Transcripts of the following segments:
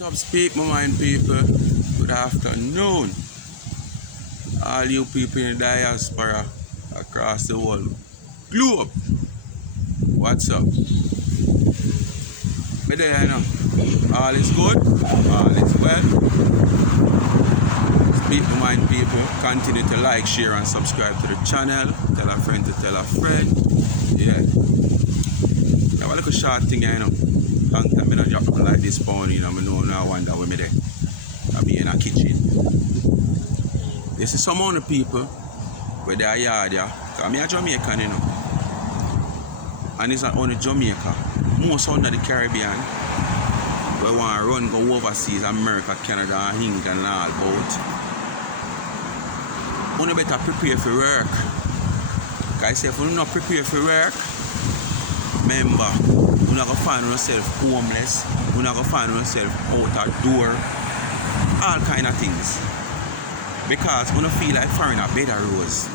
What's up, Speak My Mind people? Good afternoon. All you people in the diaspora across the world globe. What's up? Me there, you know. All is good, all is well. Speak My Mind people, continue to like, share and subscribe to the channel. Tell a friend to tell a friend. Yeah. Now a little short thing, you know. Long time I don't drop like this pound, you know. I know now wonder where me there. I be in a kitchen. This is some of the people where they are yard, yeah. Because I'm a Jamaican, you know. And it's not only Jamaica. Most under the Caribbean. We want to run, go overseas, America, Canada, England and all about. You better prepare for work. Because if you not prepare for work, remember, you're not going to find yourself homeless. You're not going to find yourself out of door. All kind of things. Because you don't feel like foreigner better rose.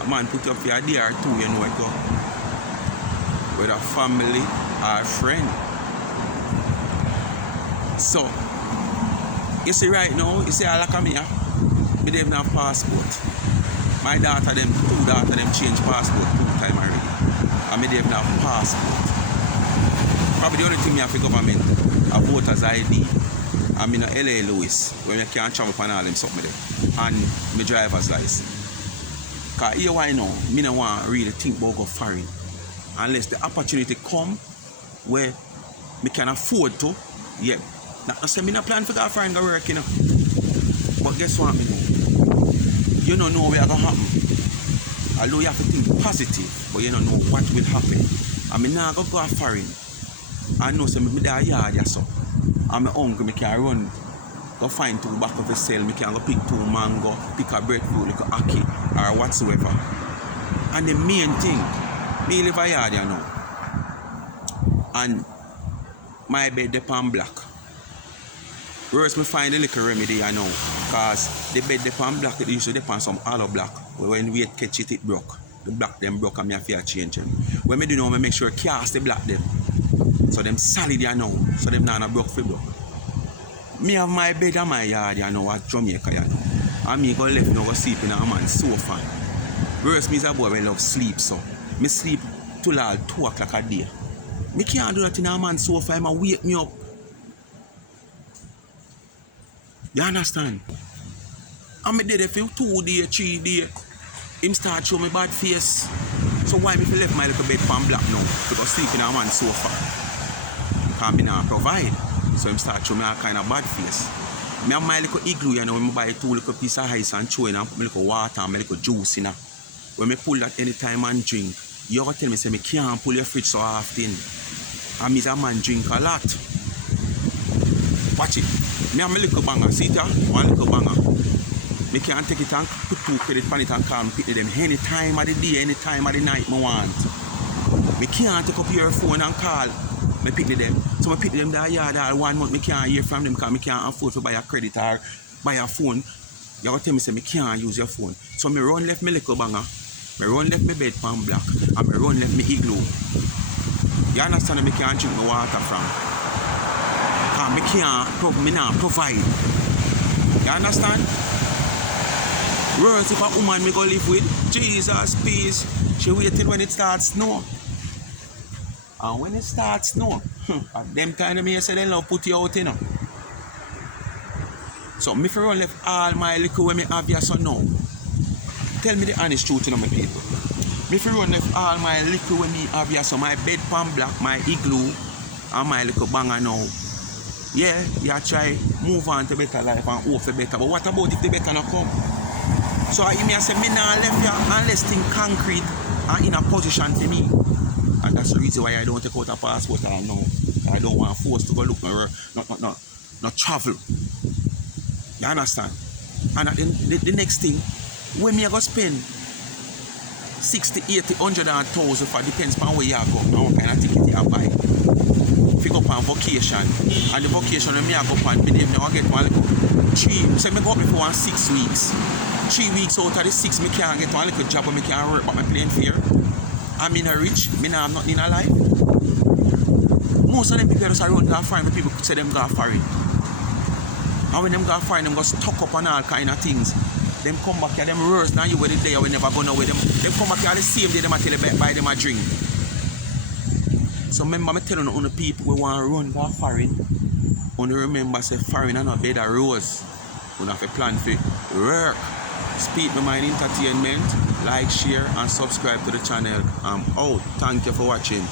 A man put up for a day or two, you know it go. With a family or a friend. So, you see right now, you see all like me, me they have passport. My daughter, two daughter, change passport 2 times already. And me they have passport. Probably the only thing I have for government, a voter's ID. I'm in a LA Lewis, where I can't travel for all them something there. And my driver's license. Because here why now, I don't want to really think about go foreign. Unless the opportunity come where I can afford to, yeah. Now, I say I don't plan for go foreign go work, you know. But guess what, me know? You don't know what's going to happen. Although you have to think positive, but you don't know what will happen. I mean, now go foreign. I know some me there yard or so. I'm hungry, I can run, go find 2 back of the cell, I can go pick 2 mango, pick a breadfruit, like a ackee, or whatsoever. And the main thing, me live a yard, you know. And my bed upon black. Whereas me find a little remedy, you know, because the bed upon black, it usually depend some hollow black. When we catch it, it broke. The black them broke and me have to change them. When me do now, I make sure I cast the black them. So them solid, you know, so them not broke for broke. Me have my bed and my yard, you know, at Jamaica, you know. And me go left now go sleep in a man's sofa. Whereas me is a boy when love sleep, so. Me sleep till all 2 o'clock a day. Me can't do that in a man's sofa, he wake me up. You understand? And me did it for 2 days, 3 days. Him start show me bad face. So why me left my little bed pan black now to go sleep in a man's sofa? Because me not provide. So him start show me all kind of bad face. Me have my little igloo, you know, when I buy 2 little pieces of ice and throw in and put my little water and my little juice in. When I pull that anytime and drink, you gotta tell me say me can't pull your fridge so often. And me a man drink a lot. Watch it. Me have my little banger, see it? One little banger. Me can take it and put 2 credit on it and call me pick them any time of the day, any time of the night I want. Me can't take up your phone and call me pick them. So I pick them that yard all 1 month. Me can't hear from them because me can't afford to buy a credit or buy a phone. You gotta tell me say me can't use your phone. So me run left me little banger. Me run left me bed pan black. And me run left me igloo. You understand me can't drink my water from? Because me not provide. You understand? Whereas if a woman me go live with, Jesus, peace, she waited when it starts snow. And when it starts snow, at them kind of me say they love put you out, you know. So me for run left all my liquor when me have here so now. Tell me the honest truth, you know, my people. Me for run left all my liquor when me have here so my bed pan black, my igloo, and my little banger now. Yeah, you try move on to better life and hope for better. But what about if the better not come? So I may say, me not left here unless things concrete and in a position for me. And that's the reason why I don't take out a passport and no. I don't want to force to go look not travel. You understand? And the next thing, when me I go spend 60, 80, 100 and 1,000 for depends on where you go and what kind of ticket you buy. Pick up on vacation. And the vacation when me I go on, me now I get one little 3, say me go up for 6 weeks. 3 weeks out of the 6, me can't get one little job and me can't work but my plane fare. I'm in a rich, me now have nothing in a life. Most of them people just around go foreign, people say them go foreign. And when them go foreign, them go stuck up on all kind of things. Them come back here, them worse than you with the day we never go know with them. Them come back here the same day them a tell you buy them a drink. So remember me telling you the people we want to run go foreign. Only remember say foreign and not bed a rose. We have a plan for work. Speak My Mind Entertainment. Like, share and subscribe to the channel. I'm out. Thank you for watching.